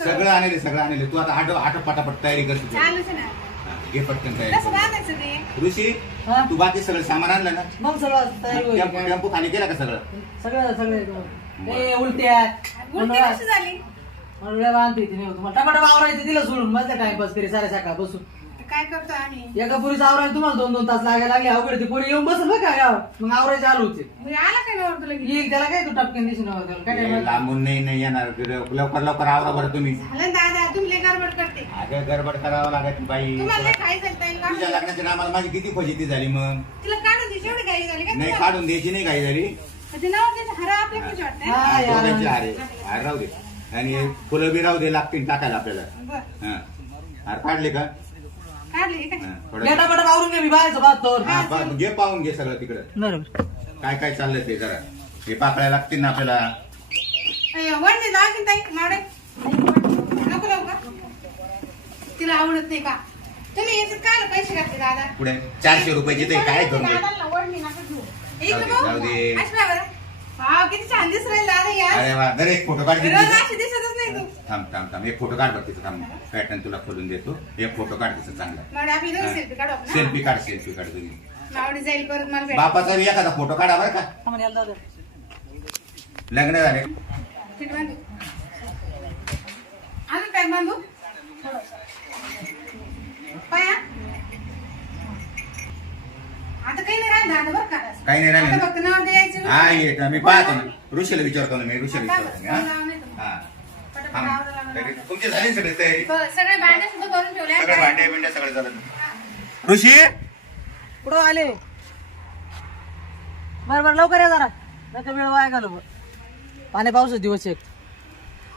सगळं आणले तू आता आठ पटापट तयारी कर तुझी. चालूच ना. घे पटकन कसं तयारी बांधायचं ते? ऋषी हा? तू बाकी सगळं सामान आणलं ना मग सगळं तयारी होईल. टेम्पो खाली केला का सगळं सगळं ए उलट्या उलटी कशी झाली? मला बांधते तिने तुम्हाला टमाटा आवरायचं दिलं सोडून मस्त टाइमपास करी साऱ्या सकाळ बसून तर काय करतो आम्ही? एका पुरीचं आवरायला तुम्हाला 2-2 तास लागायला लागले अवघड ती पोरी येऊन बसल बघ काय गावात मग आवरायचे आलो होते मग आला काय नवर तुला? येईल त्याला काय तू टपक्यान दिसून काय ए, काय लांबून नाही येणार लवकर आवरा बरं तुम्ही. झालं ना दादा, तुम्ही लय गडबड करते. अगं गडबड करावं लागत बाई. तुम्हाला लय खायचं आहे, ताई. तुझ्या लग्नाच्या नामाला माझी किती फजिती झाली मग. तिला काढून द्यायची एवढी घाई झाली का नाही तुम्हाला? काढून द्यायची नाही काही झाली. ते नाव त्याचं हरा आपल्या कुठे वाटतंय? हा यार दोघांचे हारे राहू दे आणि फुलं बी राहू दे लागतील टाकायला आपल्याला. बरं. हा हार काढले का काढले काय? हा, थोडं- टमाटा आवरून घे मी बाहेरचं भात तोवर हा, घे पाहून घे सगळं तिकडं बरोबर काय काय चाललंय ते जरा हे पाकळ्या लागतील ना आपल्याला. वडणी दाखीन ताई मावडे. नको लावू का? तिला आवडत नाही का? तुम्ही याच्यात काय पैसे घातले दादा? पुढे 400 रुपयाचे ते काय करून दे. दादाला वडणी नका घेऊ. इकडे जाऊ दे, बघू. जाऊ दे. अशा बरं. वाव, किती छान दिसू राहील दादा यार. अरे वा दर एक फोटो काढ दे. रोज अशी दिसतच नाही तू. थांब एक फोटो काढ बघ तिचं थांब पॅटर्न तुला खोलून देतो एक फोटो काढ तिचं चांगला. मावडे आपली दोन सेल्फी काढू आपण. सेल्फी काढ तुम्ही. मावडी जाईल परत मला भेट. बापाचा बी एखादा फोटो काढा बरं का. आम्हाला यायला जाऊ दे. लग्न झाले ठीक बांधू. अजून काय बांधू? पाया? आता काही नाही राहिलं दादा बरं का? काही नाही राहिलं. आता फक्त नाव द्यायचं. हा येत मी पाहतो ना ऋषीला विचारतो ना मी ऋषीला आता विचारतो मी, नाव नाही तुम्ही. हा पटापट थांब. आवरायला लागलं. तरी तुमची झाली सगळी तयारी सगळे भांडे सुद्धा करून ठेवले सगळे आहे. भांडे बिंडे सगळे झालं ऋषी कुठं आले बरं लवकर या जरा नाही वेळ वाया घालू पाणी पाऊसच दिवस एक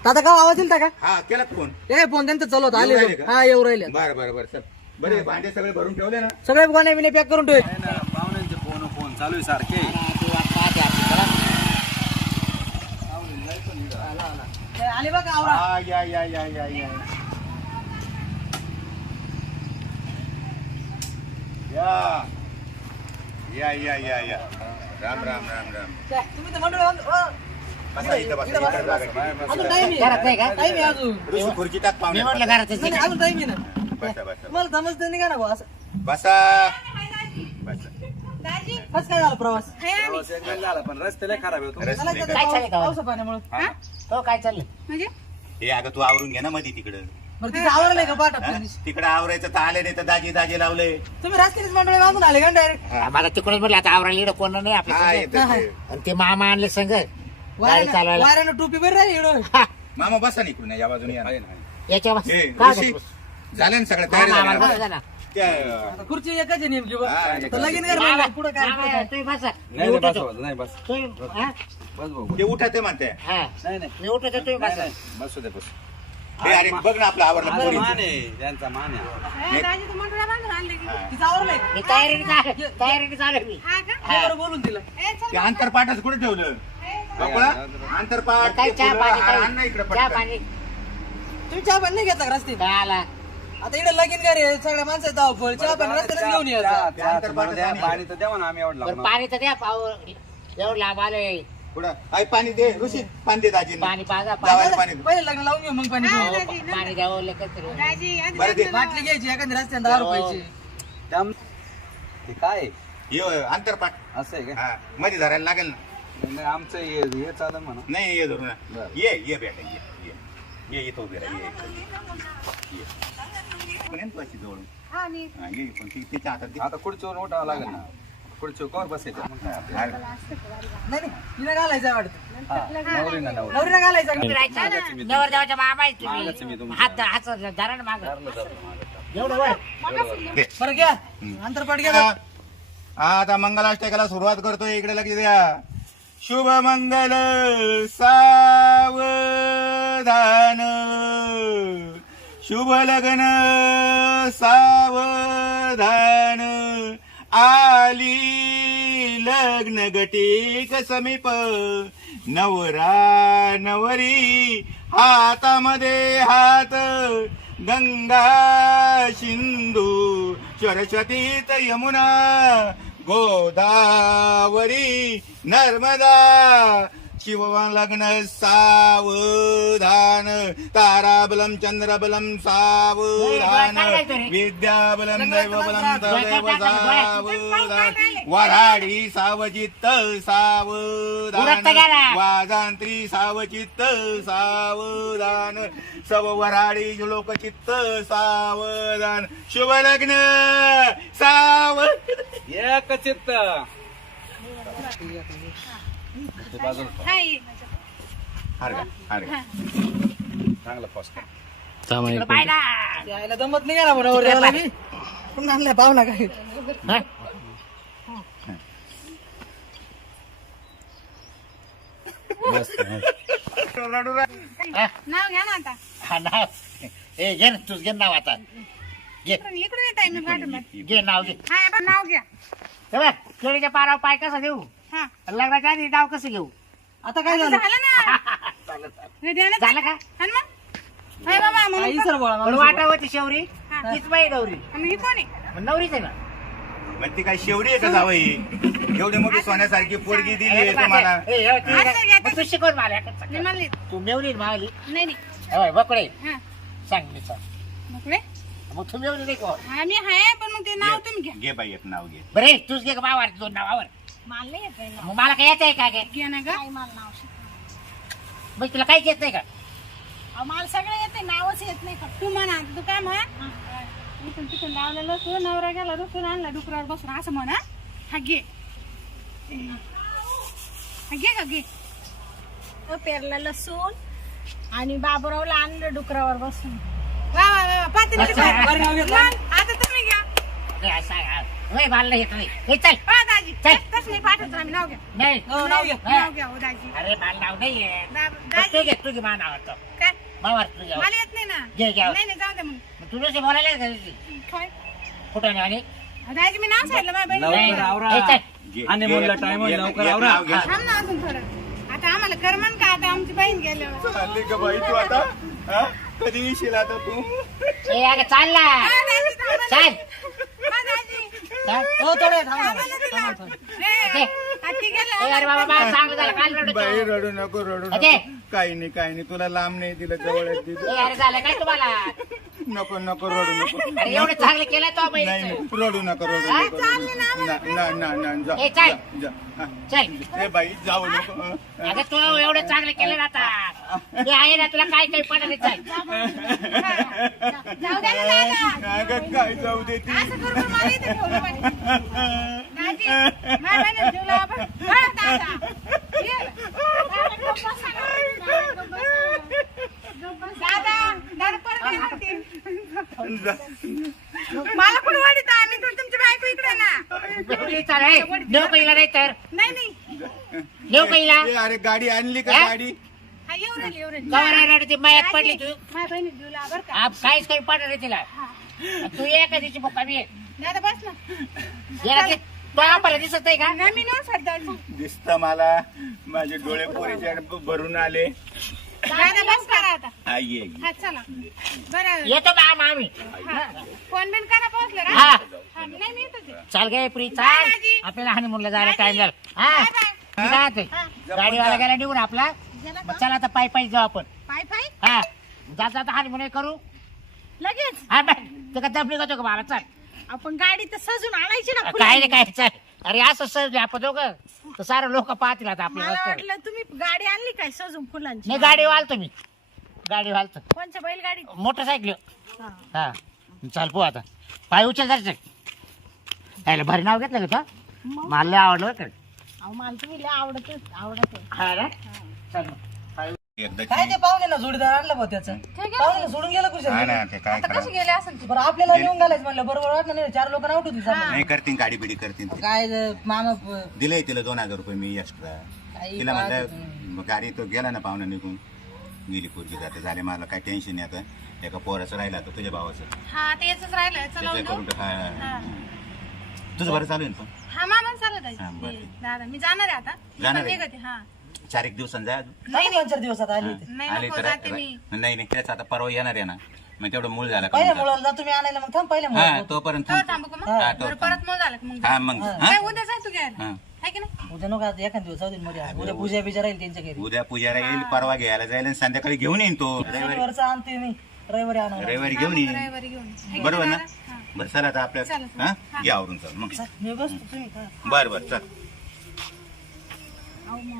दादा का आवाज दिलता का हा केला फोन ते काय फोन त्यांचं चालवत आले येऊ राहिले का? हा येऊ राहिले बरं चल बरे भांडे सगळे भरून ठेवले ना. सगळे गोणे बिने पॅक करून ठेव पाहुण्यांचे फोन चालू आहे सारखे. आले बघा आवरा हा या राम तुम्ही तर मंडळ बसा इथं बसा इकडे जागा ठेवा. अजून टाइम आहे अजून ऋषी खुर्ची टाक पाहुणे नाही, अजून टाइम आहे ना बसा तुम्हाला समजतं नाही का ना भाऊ असं बसा बसा दाजी, कसं काय झालं प्रवास हे आम्ही. प्रवास एकदम झाला पण रस्ते लय खराब आहे हो. रस्ते झाला का नाही ते पावसा पाण्यामुळे हा? तो काय चाललं म्हणजे? हे अगं तू आवरून घे ना मध्ये तिकडं. बरं तिथं आवरलंय का पाठ हा? आपल्या तिकडं आवरायचं तर आले नाही तर दाजी लावले. तुम्ही रस्त्यानेच मंडळ बांधून आले का डायरेक्ट माझा तिकडून म्हटलं आता आवरायला इकडं कोण नाही आपल्या हा संग. येतं ते. आणि ते मामा आणले संघ गाडी चालवायला वाऱ्यानं टोपी बरी राहील एवढं हा, मामा बसा ना इकडून या बाजूने या ना. आहे ना. याच्या हे, काय ऋषी, करतो? झालं ना सगळं हा, तयारी मामा, झाली बसा ना? ना. त्या आता खुर्ची एकच आहे नेमकी बघ. हा, तर लगीन कर मामा, पुढे काय मामा, पुढं काय. तुम्ही बसा. मी नाही बस उठवतो. नाही बस तुम्ही- हा? बस भाऊ ते उठा ते म्हणते हा. नाही नाही मी उठवतो तुम्ही नाही, बसा. नाही. बसू दे बस हे अरे बघ ना आपलं आवरलं आज पोरीचं. मान आहे त्यांचा मान आहे. हे दाजी तर मंडळा बांधून आणले की. तिचं आवरलंय मी तयारीने चालू मी हा का? हा. बरं बोलून तिला ए, चल. ते आंतरपाठाचं कुठे ठेवलं बाबा आंतरपाठ काय ते चहा फुलं, पाणी हार आण ना इकडे चहा पटकन. पाणी तुम्ही चहा पाणी नाही घेता का रस्ते काय आला आता इकडे लगीन घर आहे सगळ्या माणसं धावपळ चहा पाणी रस्त्याने घेऊन यायचं चहाचं बरं द्या, पाणी तर द्यावं ना आम्ही एवढं बरं लागणार. पाणी तर द्या पाहू एवढं लांब आले पुढं आई पाणी दे ऋषी पाणी दे दाजी पाणी पाजा जावायला पाणी दे. पहिले लग्न लावून घेऊ मग पाणी हा, पिऊ. दाजी, नंतर. पाणी द्यावं लेकरं तरी. दाजी, आधी बरं ते- लग्न बाटली घ्यायची एखादी रस्त्याने 10 रुपयाची त्याम- ते काय आहे? ये आंतरपाठ असं आहे का हा मध्ये धरायला लागेल ना. नाही, आमचं हे चालेल म्हणा नाही ये धरून बरं. ये बेटा ये इथं उभी राहा ये पण येईन तुझ्याशी जवळ हा, नीट. हा, ये पण तिच्या हातात दे. आता खुर्चीवर उठावं लागेल ना खुर्चीवर कवर बसायचं हा, नाही तिला घालायचं वाटतं नवरी ना नवरी नवरीला घालायचं नवर देवाच्या मामा आहे मागायचं मी तुम्ही तुमचं. हात धरा ना माग एवढं वर दे. बरं घ्या अंतरपाठ घ्या हा, आता मंगलाष्टकाला सुरुवात करतोय इकडे लक्ष द्या. शुभ मंगल सावधान शुभ लग्न सावधान आली लग्न घटिक समीप नवरा नवरी हातामध्ये हात गंगा सिंधू सरस्वतीत यमुना गोदावरी नर्मदा शिववान लग्न सावधान ताराबलम चंद्रबलम सावधान विद्याबलम दैवबलम तदेव सावधान वराडी सावचित्त सावधान वादांत्री सावचित्त सावधान सव वराडी लोकचित्त सावधान शुभ लग्न एक चित्त हाय. चांगला फस्ट पाहिला यायला जमत नाही का ना बरोबर यायला मी पण आणल्या पाहुणा काय नाव घ्या ना आता. हा नाव ए घे ना तूच घे नाव आता घे इकडून येत आहे मी पाठवणार. घे नाव घे हा पण नाव घ्या. तेव्हा केळीच्या पारावर पाय कसा देऊ हा लग्नाच्या आधी नाव कसं घेऊ आता काय झालं झालं ना हे द्या ना. झालं का आणि मग हाय बाबा म्हणून आई सर बोला पण वाटा होती शेवरी हा. तीच बाई गौरी आणि ही कोण आहे? मग नवरीच आहे ना मग ती काय शेवरी आहे का जावई एवढी मोठी सोन्यासारखी पोरगी दिली आहे तुम्हाला ए, हे ती असं काय- घ्या मग तू शिकवून मला मी म्हणली तू मेवरी मावली नाही नाही. होय बकडे हा सांग मी सांग मोकळे. मग तू मेवरी नाही कोण हा मी आहे पण मग ते नाव तुम्ही घ्या. घे बाई एक नाव घे बरे तूच घे बावर दोन नावावर मला नाही येत आहे नाव. मग मला काय येत आहे का काय घ्या ना ग. मला नाव शिकवा. मग तुला काहीच येत नाही का मला सगळं येते नावच येत नाही. तू म्हणा तू काय म्हण इथून तिथून लावलेलं तू नवरा गेला रुसून आणला डुकरावर बसून असं म्हणा. हा घे हा घे का घे. पेरला लसूण आणि बाबुरावला आणलं डुकरावर बसून. वा वा वा पाहते ना अच्छा. किती. बरं नाव घेतलं. मग आता तुम्ही घ्या. नाही, असं आहे. होय मला नाही येत नाही हे चल हो दाजी चल. तसं नाही पाठवतो आम्ही. नाव घ्या. नाही हो, नाव घ्या. नाव घ्या हो दाजी. अरे मला नाव नाही येत दाजी तू घे तू घे मला नाव आवडतं काय मावर तू घे मला येत नाही ना. घे घ्या नाही नाही जाऊ दे मग. तू जशी बोलायला का तशी? काय कुठं नाही आणि दाजी मी नाव सांगितलं माझ्या बहिणीला. नाही, लवकर आवरा. हे चल. घे. आणि घे. मुलगा time होईल, एक- लवकर एक आवरा. नाव घे. थांब ना अजून थोडं. आता आम्हाला करमन का आता आमची बहीण गेल्यावर. चालली का बाई तू आता हा? कधी येशील आता तू ए अगं चाल ना हा, दाजी, थांबा ना. चाल हा, दाजी. चाल. हो थोडे थांबा थांबा ना तिला. ए, हाती गेला. ए, अरे बाबा मला चांगलं झालं काल रडत बाई होतो. रडू नको रडू अजय. नको काही नाही तुला लांब नाही तिला जवळ तिला ए, अरे झालं काय तुम्हाला नको नको रडू नको अरे एवढं चांगलं केलं तो नाही बहिणीचं. नाही, रडू नको रडू हा? नको ना ए, चल. जा हा. चल ए बाई जाऊ नको हा. अगं तू एवढं चांगलं केलं ना आता मी आहे ना तुला काय काही पडत नाही चल जाऊ दे ना दादा. अगं काय जाऊ दे ती असं करून मला इथे ठेवलं पाहिजे. दाजी, माझ्या बहिणीला जीव लावा बरं. हा, दादा. ये. दादा, गप्प बसा ना. दादा, दादा परत येणार ती. जा. मला कुठं वाढीत आहे? मी तर तुमची बायको इकडे ना. चाल हे नेऊ पहिला नाही तर नाही नाही. नेऊ पहिला ए, अरे गाडी आणली का हा? गाडी हा, येऊ राहिली, येऊ राहिली. कवर रडते मयात पडली तू माझ्या बहिणी जीव लावा बरं का. आप काहीच काही पडत नाही तिला तू ये का तिची मुक्कामी ये दादा बस ना. ये ना ती- तो आपल्याला दिसत नाही का नाही मी नाही सर दाजी. दिसत मला माझे डोळे पोरीच्या भरून आले दादा बस करा आता. हा, ये हा चला बरं. येतो मामा आम्ही हा. फोन बिन करा पोहोचलं ना. हा हा, नाही मी येतच आहे. चाल गे प्री बाय, चाल बाजी. आपल्याला हनीमूनला जायला टाइम झाला हा बाय, बाय. मी काय म्हणते, गाडीवाला गेला निघून आपला मग चला आता पायी पायी जाऊ आपण पाय पाय हा जाता जाता हनीमून करू लगेच हा बाय ते का दबली का तो का मला चाल आपण गाडी तर सजून आणायची ना काय फुलांनी. रे काय चाल अरे असं सहज आपण दोघं तर सारे लोक पाहतील आता आपल्या मला रस्त्यावर. वाटलं तुम्ही गाडी आणली काय सजून फुलांची. नाही गाडी वालतो मी गाडी वालतो कोणच्या बैलगाडी. मोटरसायकल हा. हा चाल पो आता पाय उचल जायचं यायला भारी नाव घेतलं का मग? मला लय आवडलं बरं का अहो, मला तुम्ही लय आवडत आहे. हा ना चल मग. एकदा काय ते पाहुणे ना जोडीदार आणलं बा त्याचं पाहुणे सोडून गेलं हा कुशल ना ते काय करा गेले असेल ती. बरं आपल्याला नेऊन घालायचं म्हणलं बरोबर वाटलं नाही 4 लोक नाव ठेवतील सामान. नाही करतील गाडी बिडी करतील ते. काय मामा दिलंय तिला 2000 रुपये मी एक्स्ट्रा काही तिला पाहत म्हणलं मग गाडी तो गेला ना पाहुणा निघून गेली पोरगी जाते झाले मला काय टेन्शन नाही आता एका पोराचं राहिलं आता तुझ्या भावाचं हा ते याच राहिलं चला त्याचं करून टाक. हा. तुझं बरं चालू आहे ना पण हा मामा चालत हा, आहे बरं. दादा मी जाणार आहे आता मी जाणार पण आहे? निघते. हा 4-1 दिवसांनी जा अजून. नाही 2-4 दिवसात आली होती नाही आले नको तर जाते मी. नाही नाही त्याच आता परवा येणार आहे ना मग तेवढं मूळ झालं का पहिल्या मग मुलाला जा तुम्ही आणायला मग थांब पहिल्या जा. हा मुलाला तोपर्यंत हो थांबू का मग हा, तो बरं, परत मग झालं का मग हा मग काय उद्या जाय तू घ्यायला हा. आहे की नाही उद्या नको आता एखाद दिवस जाऊ दे मध्ये उद्या पूजा बिजा राहील त्यांच्या घरी उद्या पूजाला येईल परवा घ्यायला जाईल आणि संध्याकाळी घेऊन येईन तो शनिवारचा आणते मी रविवारी आणा रविवारी घेऊन येईन रविवारी घेऊन बरोबर ना बरं चला आता आपल्या हा या आवरून चल मग मी बसतो तुम्ही का बरं बरं चल